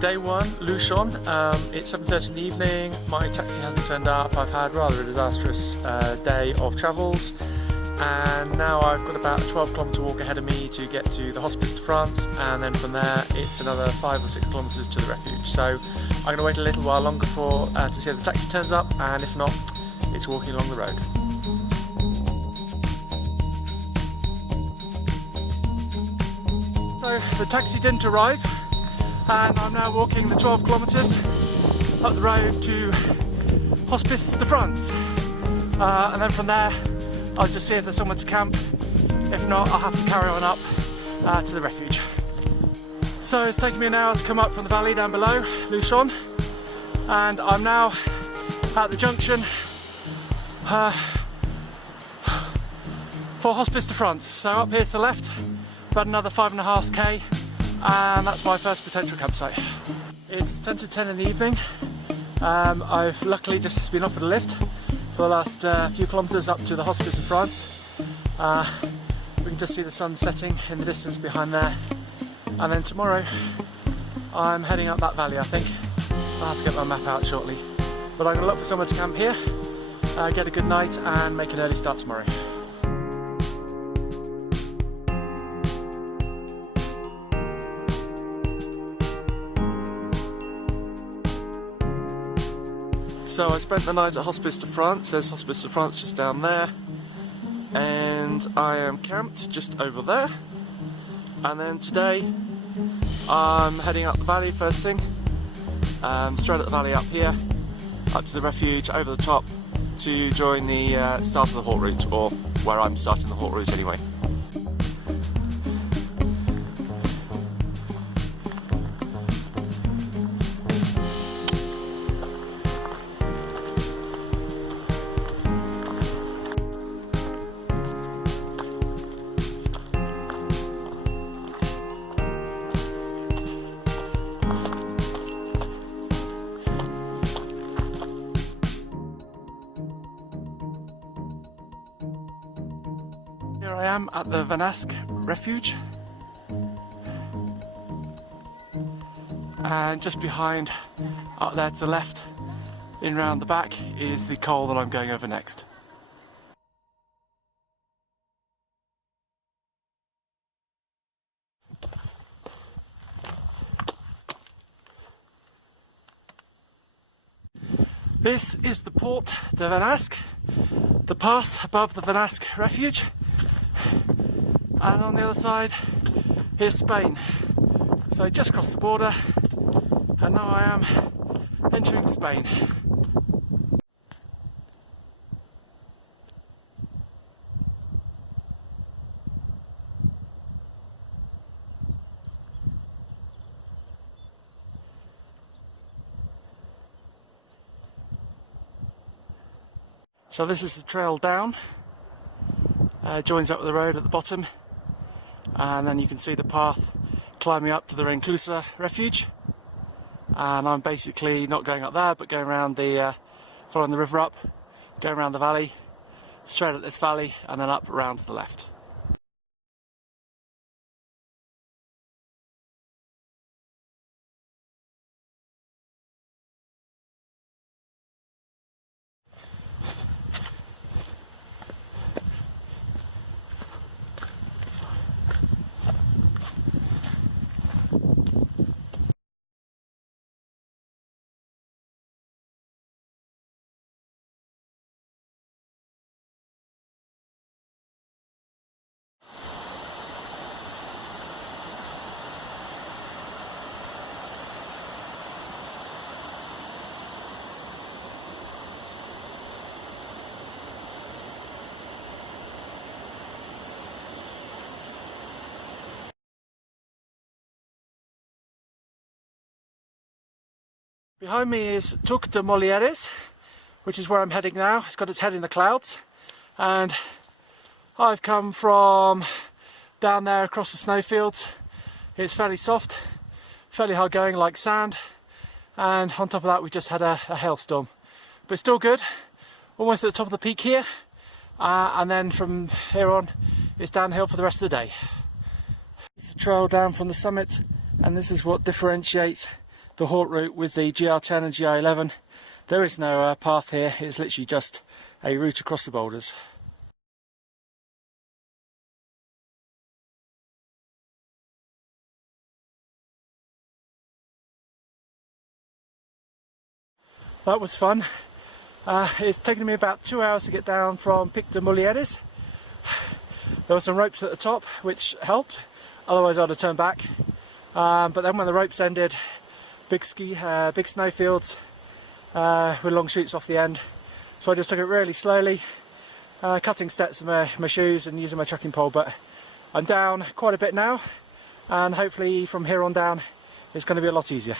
Day 1, Luchon. It's 7:30 in the evening, my taxi hasn't turned up, I've had rather a disastrous day of travels, and now I've got about a 12-kilometre walk ahead of me to get to the Hospice de France, and then from there it's another 5 or 6 kilometres to the refuge. So I'm going to wait a little while longer to see if the taxi turns up, and if not, it's walking along the road. So the taxi didn't arrive, and I'm now walking the 12 kilometres up the road to Hospice de France, and then from there I'll just see if there's somewhere to camp. If not, I'll have to carry on up to the refuge. So it's taken me an hour to come up from the valley down below, Luchon, and I'm now at the junction for Hospice de France. So up here to the left, about another 5.5 k, and that's my first potential campsite. It's 10 to 10 in the evening. I've luckily just been offered a lift for the last few kilometres up to the Hospice de France. We can just see the sun setting in the distance behind there, and then tomorrow I'm heading up that valley. I think I'll have to get my map out shortly, but I'm going to look for somewhere to camp here, get a good night and make an early start tomorrow. So I spent the night at Hospice de France. There's Hospice de France just down there, and I am camped just over there. And then today I'm heading up the valley first thing, straight up the valley up here, up to the refuge over the top to join the start of the Haute Route, or where I'm starting the Haute Route anyway. Here I am at the Vanesque Refuge, and just behind, up there to the left, in round the back, is the col that I'm going over next. This is the Port de Vanesque, the pass above the Vanesque Refuge, and on the other side here's Spain. So just crossed the border, and now I am entering Spain. So this is the trail down, joins up with the road at the bottom, and then you can see the path climbing up to the Reclusa Refuge. And I'm basically not going up there, but going around following the river up, going around the valley, straight up this valley, and then up around to the left. Behind me is Tuc de Molieres, which is where I'm heading now. It's got its head in the clouds, and I've come from down there across the snowfields. It's fairly soft, fairly hard going like sand, and on top of that we just had a hailstorm. But still good, almost at the top of the peak here, and then from here on it's downhill for the rest of the day. It's a trail down from the summit, and this is what differentiates the Haute Route with the GR10 and GR11. There is no path here, it's literally just a route across the boulders. That was fun. It's taken me about 2 hours to get down from Pic de Molieres. There were some ropes at the top which helped, otherwise I'd have turned back. But then when the ropes ended, big snowfields with long chutes off the end. So I just took it really slowly, cutting steps in my shoes and using my trekking pole. But I'm down quite a bit now, and hopefully from here on down it's going to be a lot easier.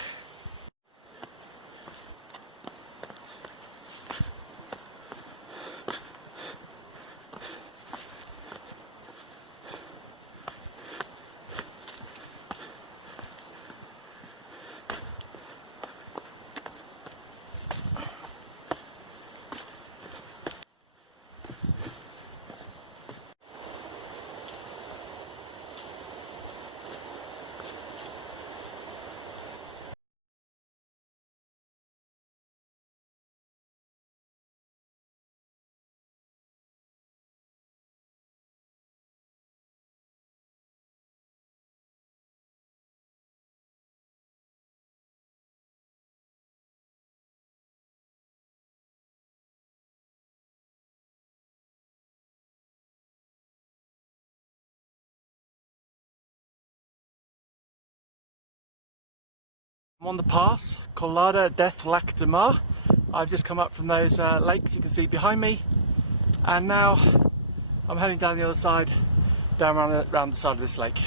I'm on the pass, Collada Death Lac de Mar. I've just come up from those lakes you can see behind me, and now I'm heading down the other side, down around the side of this lake.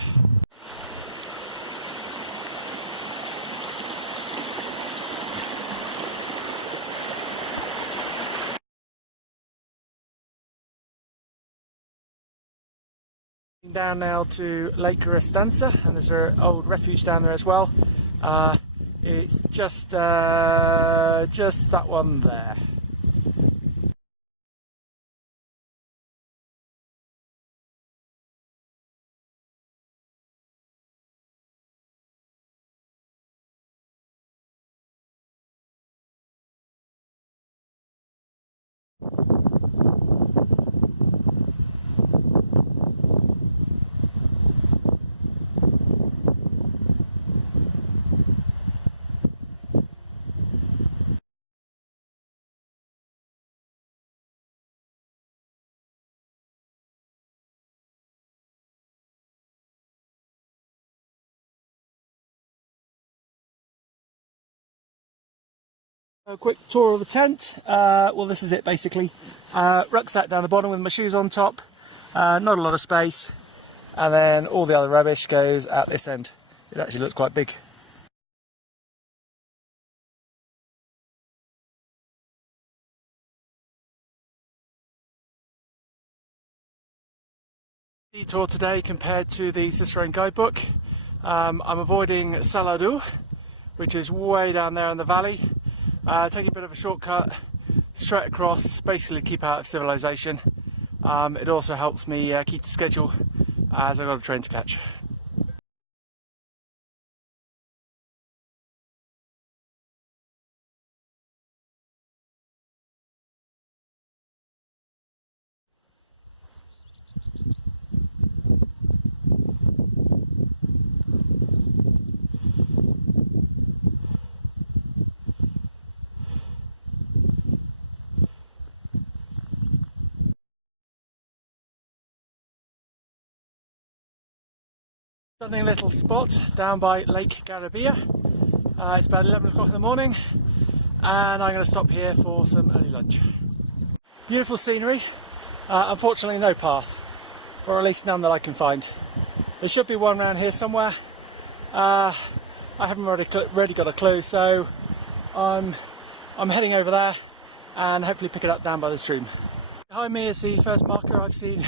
Down now to Lake Restanza, and there's an old refuge down there as well. It's just that one there. A quick tour of the tent. Well, this is it basically. Rucksack down the bottom with my shoes on top, not a lot of space, and then all the other rubbish goes at this end. It actually looks quite big. Detour today compared to the Cicerone guidebook. I'm avoiding Saladu, which is way down there in the valley. Taking a bit of a shortcut straight across, basically keep out of civilization. It also helps me keep the schedule as I've got a train to catch. Stunning little spot down by Lake Garabia. It's about 11 o'clock in the morning, and I'm going to stop here for some early lunch. Beautiful scenery, unfortunately no path, or at least none that I can find. There should be one around here somewhere. I haven't really got a clue, so I'm heading over there and hopefully pick it up down by the stream. Behind me is the first marker I've seen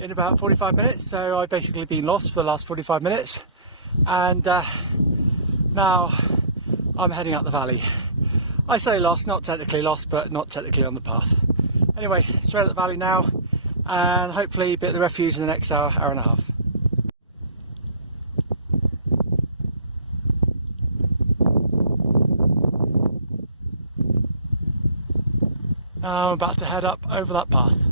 in about 45 minutes, so I've basically been lost for the last 45 minutes, and now I'm heading up the valley. I say lost, not technically lost, but not technically on the path. Anyway, straight up the valley now, and hopefully be at the refuge in the next hour, hour and a half. Now I'm about to head up over that path.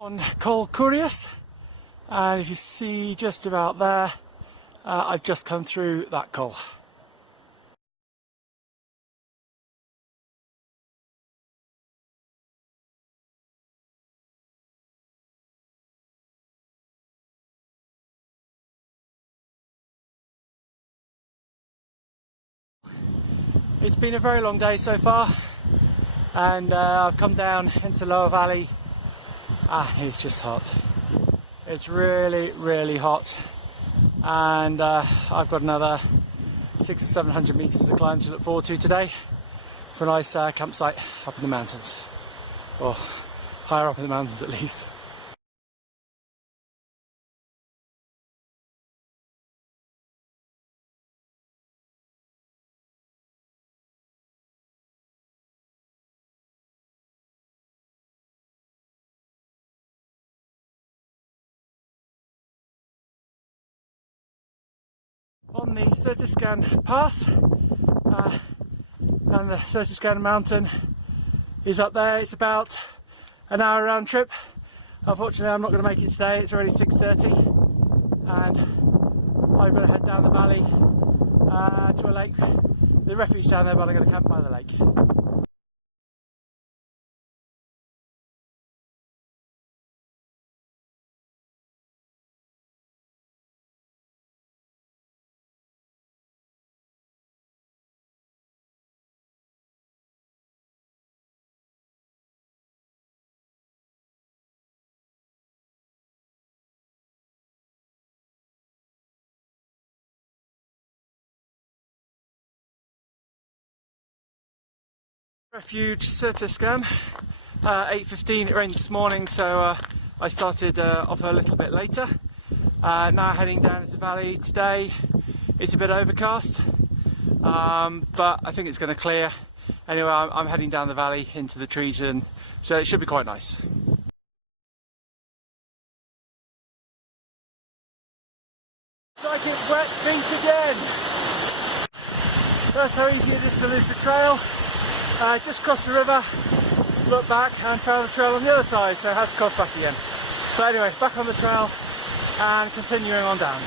On Col Curious, and if you see just about there, I've just come through that col. It's been a very long day so far, and I've come down into the lower valley. It's just hot. It's really hot, and I've got another 600 or 700 meters to climb to look forward to today for a nice campsite up in the mountains, or higher up in the mountains at least. On the Certescan pass, and the Certescan mountain is up there. It's about an hour round trip. Unfortunately, I'm not going to make it today. It's already 6:30, and I'm going to head down the valley to a lake. The refuge down there, but I'm going to camp by the lake. Refuge Certescan, 8:15. It rained this morning, so I started off a little bit later. Now heading down into the valley. Today it's a bit overcast, but I think it's going to clear. Anyway, I'm heading down the valley into the trees, and so it should be quite nice. Like it's wet feet again. That's how easy it is to lose the trail. Just crossed the river, looked back and found the trail on the other side, so I had to cross back again. So anyway, back on the trail and continuing on down.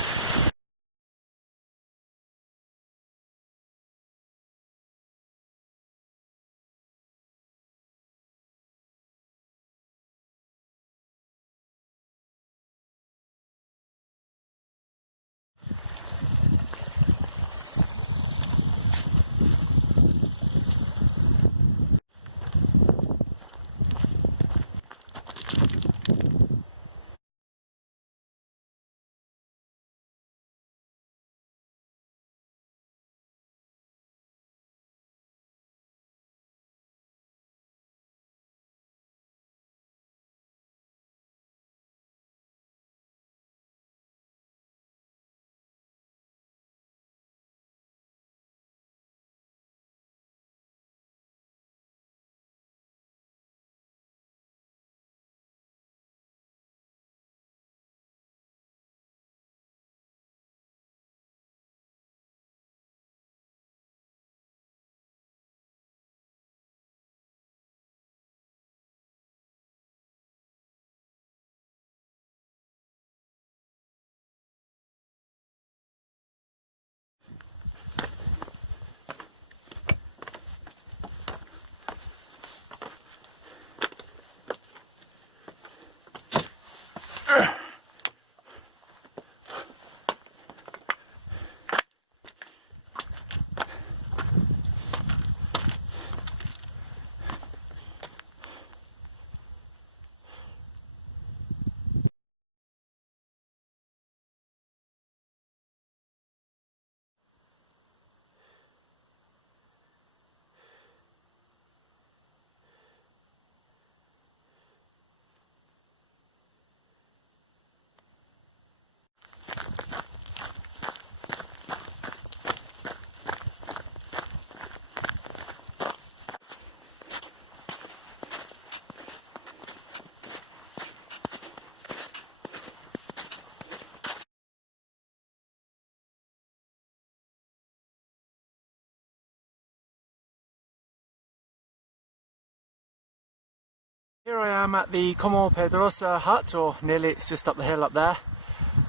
Here I am at the Comapedrosa hut, or nearly, it's just up the hill up there.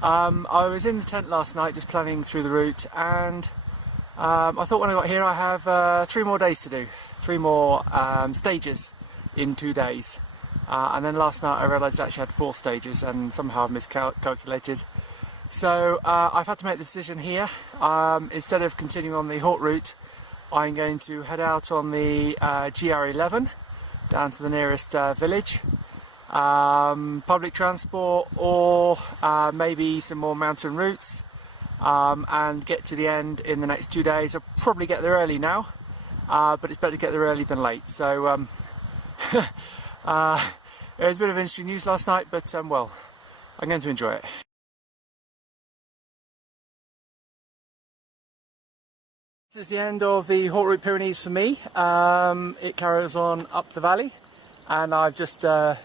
I was in the tent last night just planning through the route, and I thought when I got here I have 3 more days to do, 3 more stages in 2 days. And then last night I realised I actually had 4 stages and somehow I've miscalculated. So I've had to make the decision here. Instead of continuing on the Haute Route, I'm going to head out on the GR11 down to the nearest village. Public transport, or maybe some more mountain routes, and get to the end in the next 2 days. I'll probably get there early now, but it's better to get there early than late. So it was a bit of interesting news last night, but well, I'm going to enjoy it. This is the end of the Haute Route Pyrenees for me. It carries on up the valley, and I've just been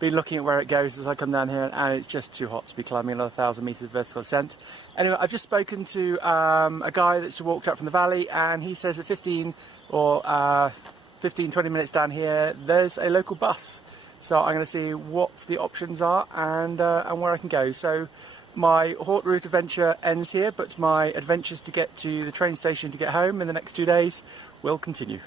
looking at where it goes as I come down here, and it's just too hot to be climbing another 1,000 metres vertical ascent. Anyway, I've just spoken to a guy that's walked up from the valley, and he says that 15 or 20 minutes down here there's a local bus. So I'm going to see what the options are and where I can go. So my Haute Route adventure ends here, but my adventures to get to the train station to get home in the next 2 days will continue.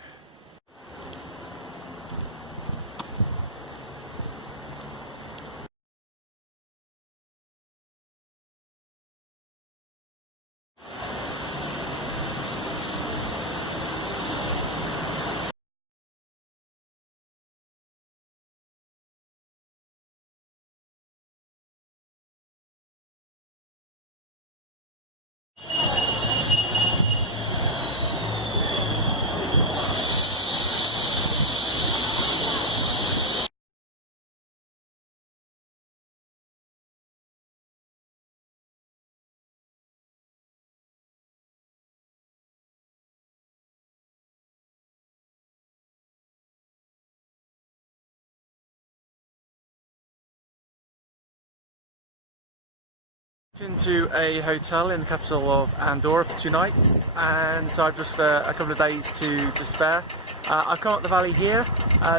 Into a hotel in the capital of Andorra for 2 nights, and so I've just a couple of days to spare. I've come up the valley here.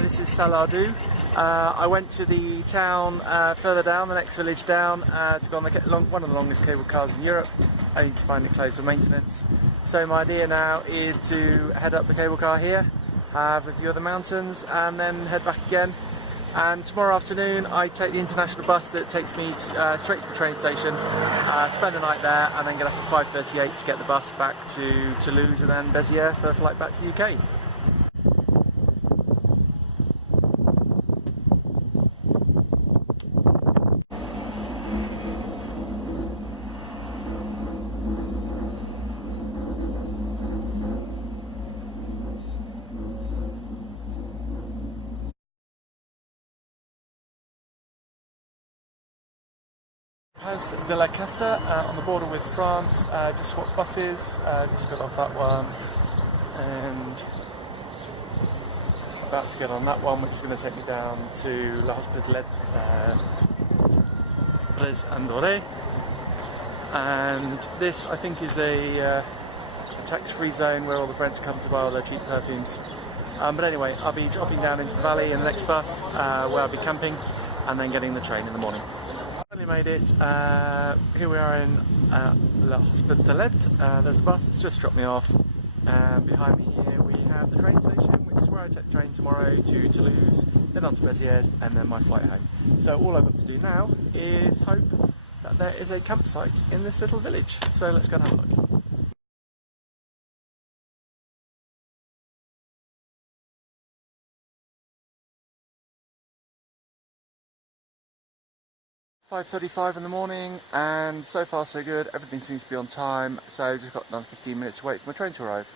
This is Saboredo. I went to the town further down, the next village down, to go on one of the longest cable cars in Europe. I need to find it closed for maintenance. So my idea now is to head up the cable car here, have a view of the mountains, and then head back again. And tomorrow afternoon I take the international bus that takes me straight to the train station, spend the night there, and then get up at 5:38 to get the bus back to Toulouse and then Béziers for a flight back to the UK. Hospital de Vielha on the border with France. Just swapped buses, just got off that one and about to get on that one, which is going to take me down to Hospital de Andorra. And this, I think, is a tax-free zone where all the French come to buy all their cheap perfumes. But anyway, I'll be dropping down into the valley in the next bus, where I'll be camping, and then getting the train in the morning. Finally made it. Here we are in Hospital de Vielha. There's a bus that's just dropped me off. Behind me here we have the train station, which is where I take the train tomorrow to Toulouse, then on to Béziers, and then my flight home. So all I've got to do now is hope that there is a campsite in this little village. So let's go and have a look. 5:35 in the morning, and so far so good. Everything seems to be on time, so just got another 15 minutes to wait for my train to arrive.